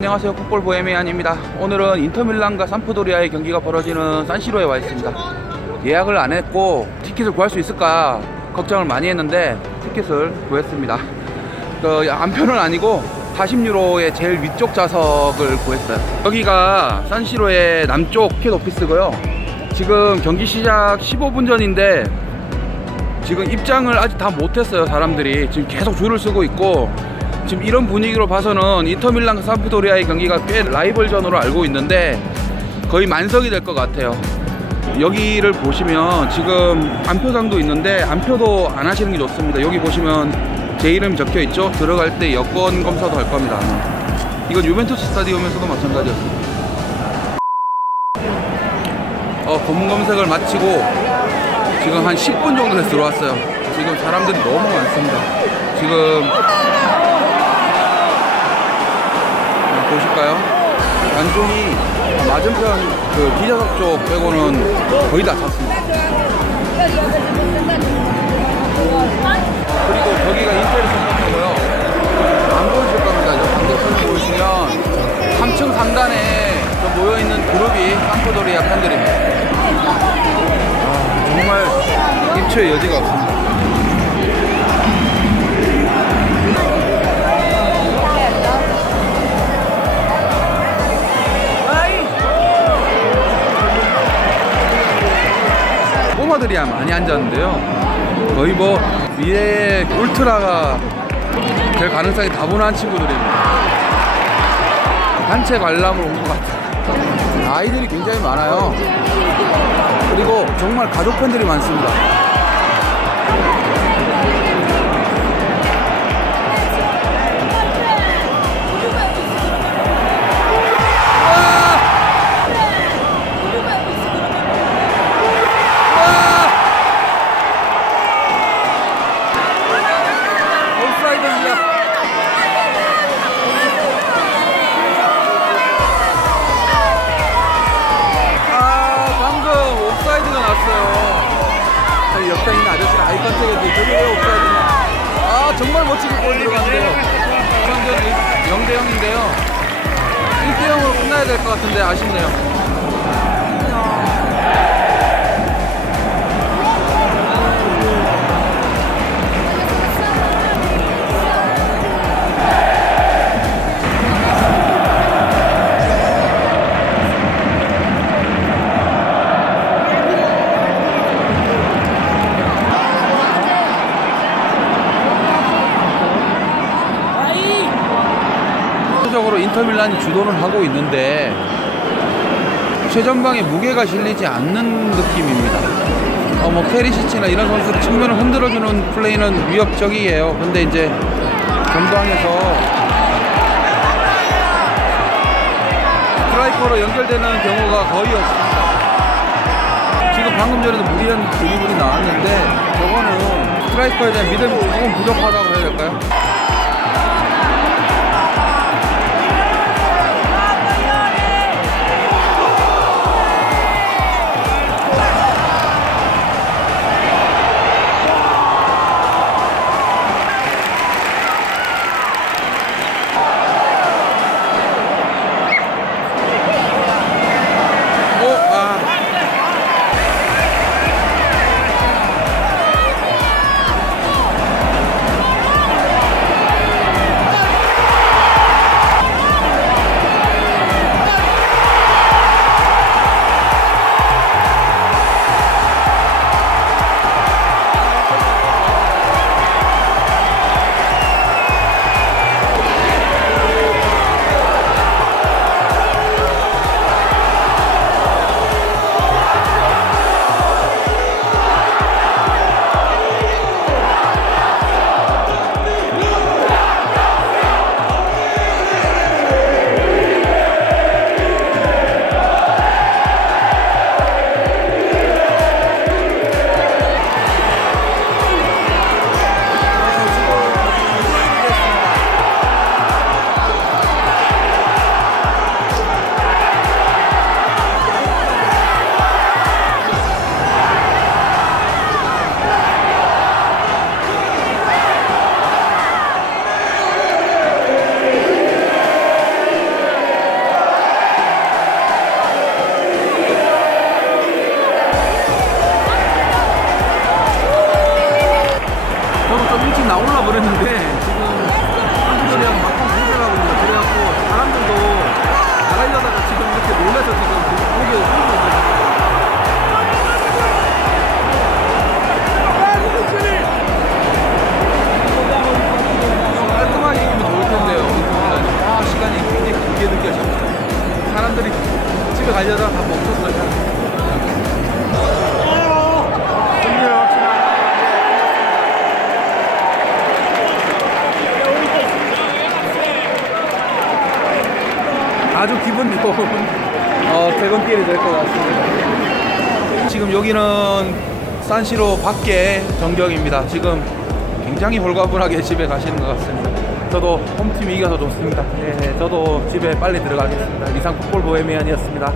안녕하세요. 풋볼 보헤미안입니다. 오늘은 인터밀란과 삼프도리아의 경기가 벌어지는 산시로에 와 있습니다. 예약을 안 했고 티켓을 구할 수 있을까 걱정을 많이 했는데 티켓을 구했습니다. 그 안표는 아니고 40유로의 제일 위쪽 좌석을 구했어요. 여기가 산시로의 남쪽 티켓 오피스고요. 지금 경기 시작 15분 전인데 지금 입장을 아직 다 못했어요 사람들이. 지금 계속 줄을 서고 있고 지금 이런 분위기로 봐서는 인터밀란과 삼프도리아의 경기가 꽤 라이벌전으로 알고 있는데 거의 만석이 될 것 같아요 여기를 보시면 지금 안표장도 있는데 안표도 안 하시는 게 좋습니다 여기 보시면 제 이름이 적혀 있죠 들어갈 때 여권 검사도 할 겁니다. 이건 유벤투스 스타디움에서도 마찬가지였습니다 어, 검문 검색을 마치고 지금 한 10분 정도 돼서 들어왔어요. 지금 사람들이 너무 많습니다. 지금 보실까요? 안쪽이 맞은편 그 기자석 쪽 빼고는 거의 다 찼습니다. 그리고 저기가 인테리 센터고요. 안 보이실 겁니다. 저 반대편에 보시면 3층 상단에 저 모여있는 그룹이 캄프도리아 팬들입니다. 아, 정말 입초의 여지가 없습니다. 꼬마들이 많이 앉았는데요. 거의 뭐 미래의 울트라가 될 가능성이 다분한 친구들입니다. 단체 관람을 온 것 같아요. 아이들이 굉장히 많아요. 그리고 정말 가족 팬들이 많습니다. 옆에 있는 아저씨가 아이 컨택해도 저게 왜 옵사이드냐. 아, 정말 멋지게 골 들어갔는데요. 현재는 0대 0인데요. 1대 0으로 끝나야 될 것 같은데 아쉽네요. 인터밀란이 주도를 하고 있는데 최전방에 무게가 실리지 않는 느낌입니다. 어, 뭐 페리시치나 이런 선수들 측면을 흔들어주는 플레이는 위협적이에요. 근데 이제 전방에서 스트라이커로 연결되는 경우가 거의 없습니다. 지금 방금 전에도 무리한 드리블이 나왔는데 저거는 스트라이커에 대한 믿음이 조금 부족하다고 해야 될까요? 나올라 그랬는데 지금 공격하고 있는 거 그래갖고 사람들도 나가려다가 지금 이렇게 놀라서 지금. 인터밀란이. 아, 시간이 굉장히 길게 느껴집니다. 사람들이 집에 가려다가 다 멈췄어요. 아주 기분 좋은 어, 퇴근길이 될 것 같습니다. 지금 여기는 산시로 밖에 전경입니다. 지금 굉장히 홀가분하게 집에 가시는 것 같습니다. 저도 홈팀이 이겨서 좋습니다. 네, 저도 집에 빨리 들어가겠습니다. 이상 풋볼 보헤미안이었습니다.